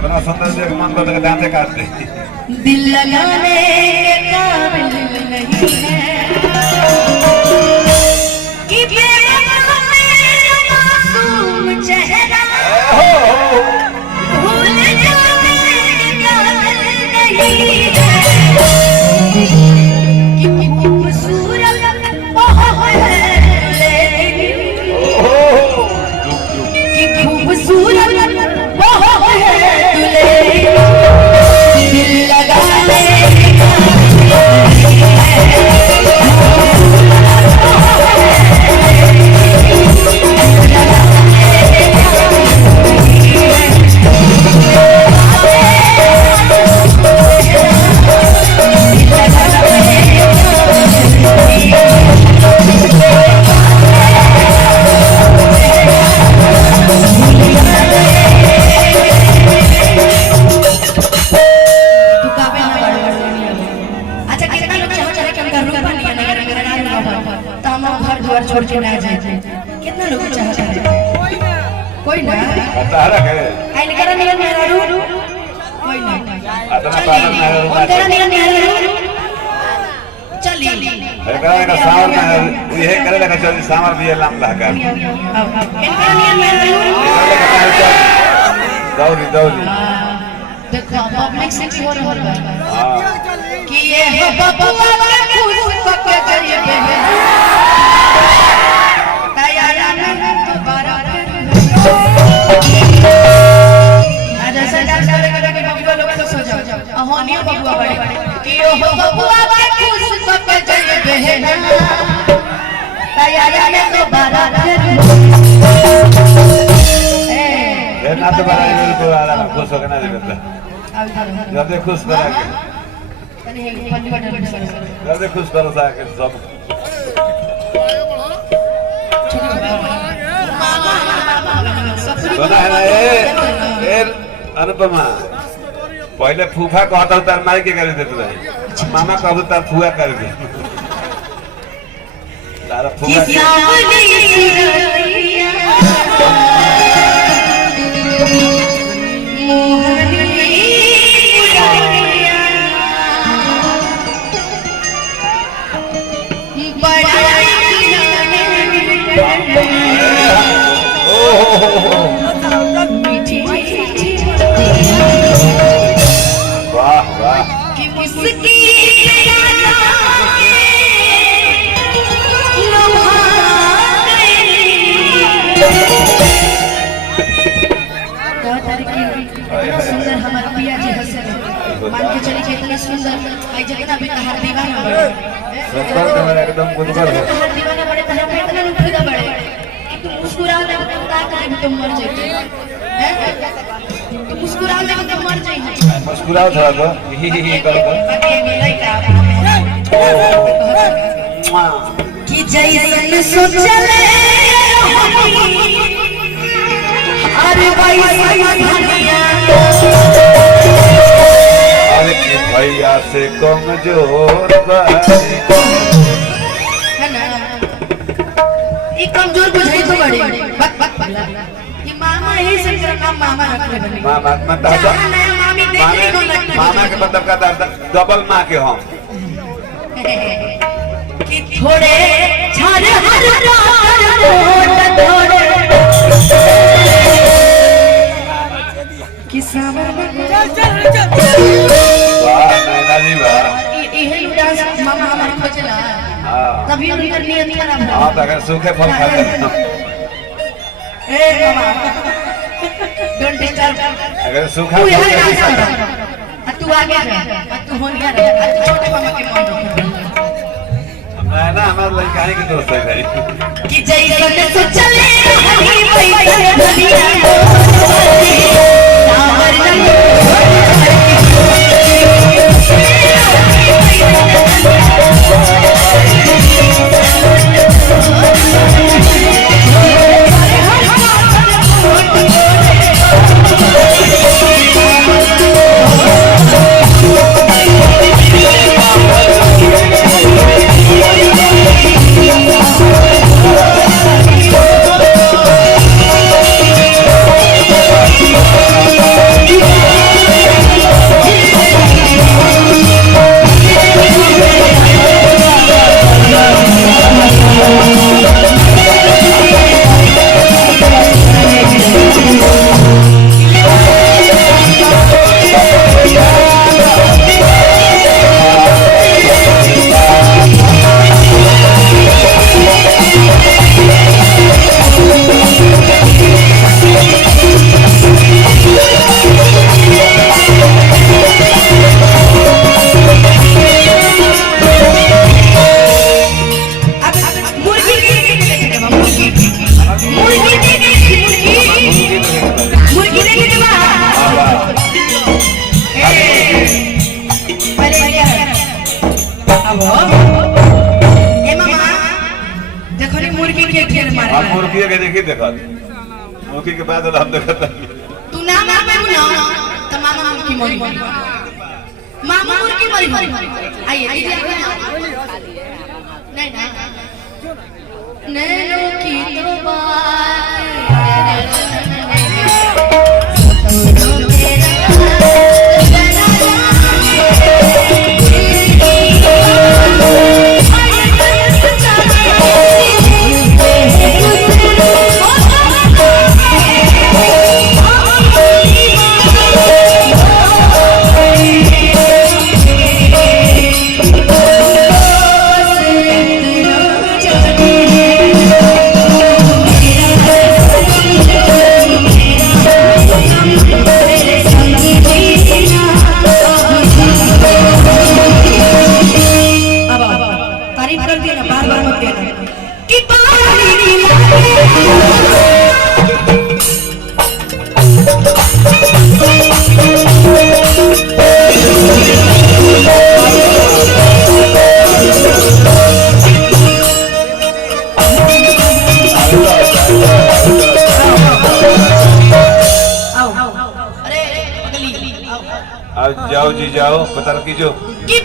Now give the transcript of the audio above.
अपना सुंदर से मन को तक दांते काट दे। दिल लगाने के काबिल नहीं है कि बेवफा मेरा मासूम चेहरा भूल जाने के काबिल नहीं है कि खूबसूरत बहुत है कि खूबसूरत बहुत है दुल्हे दिल लगाने छोड़ के ना जाए कितना लोग चाहते हैं कोई ना तारा है आई निकरा निकल मेरा रू कोई ना अतना पालन ना और तेरा निकल मेरा रू चली है का सावर में ये करे लगा चल सावर भी लाम लगा इनका निकल मेरा रू दौड़ी दौड़ी देखो पब्लिक से हो रहा है हां कि ये है बबुआ के खुश को के करिए अहोनियो बबुआ बड़े कि ओ बबुआ के खुश को चले बहना तैयारी में तो बारात ए ना तो बारात में को आला खुश होके ना देता जब खुश करा के तने फंडी बटन जब खुश करो सा के सब सुना है ए अनुपमा पहले फूफा कहता तार माई के कर देते रहे मामा कहता तार फुआ कर दे तारा फुआ वाह वाह कि मुस्की सुंदर हमारा पिया जी हंसे मान के चली के इतना सुंदर आई जितना भी तहार दीवाना बड़े सुंदर तो मेरा एकदम गुदगर है तहार दीवाना बड़े तहार पे इतना लुफिदा बड़े कि तुम मुस्कुराओ ना तो का करे तुम मर जाते हैं तुम मुस्कुराओ ना तो मर जाए मुस्कुराओ थोड़ा तो ही करो कि जैसन सोचले अरे भाई अरे कि भैया से कमजोर है ना ये कमजोर बुझाई तो बड़ी ये मामा ही से नाम मामा रख ले बनी मामा मतलब मामी देख को लगता मामा के मतलब का डबल माँ के हम कि थोड़े छारे हर रात थोड़े कि सावर वाह नैना जी वाह यही डांस मामा हमारे खोजला हां तभी उनकर नियत खराब है हां तो अगर सूखे फल खा ले ए मामा डोंट डिस्टर्ब अगर सूखा तू यहां डांस कर तू आगे रह तू होनिया रह तू छोटे मामा के मान मैं ना हमारे लड़का के दोस्त है भाई कि जैसे तो चले हरी वैसे दुनिया सावर Oh पहले क्या अब ए मामा देखो रे मुर्गी के ढेर मारे हम मुर्गी के देखी देखा मुर्गी के बाद हम देखा तू ना मार पे ना तो मामा मुर्गी मरी मामा मुर्गी मरी आइए दीदी नहीं ना नैनो की तो बात जाओ जी जाओ पता कीजिए कि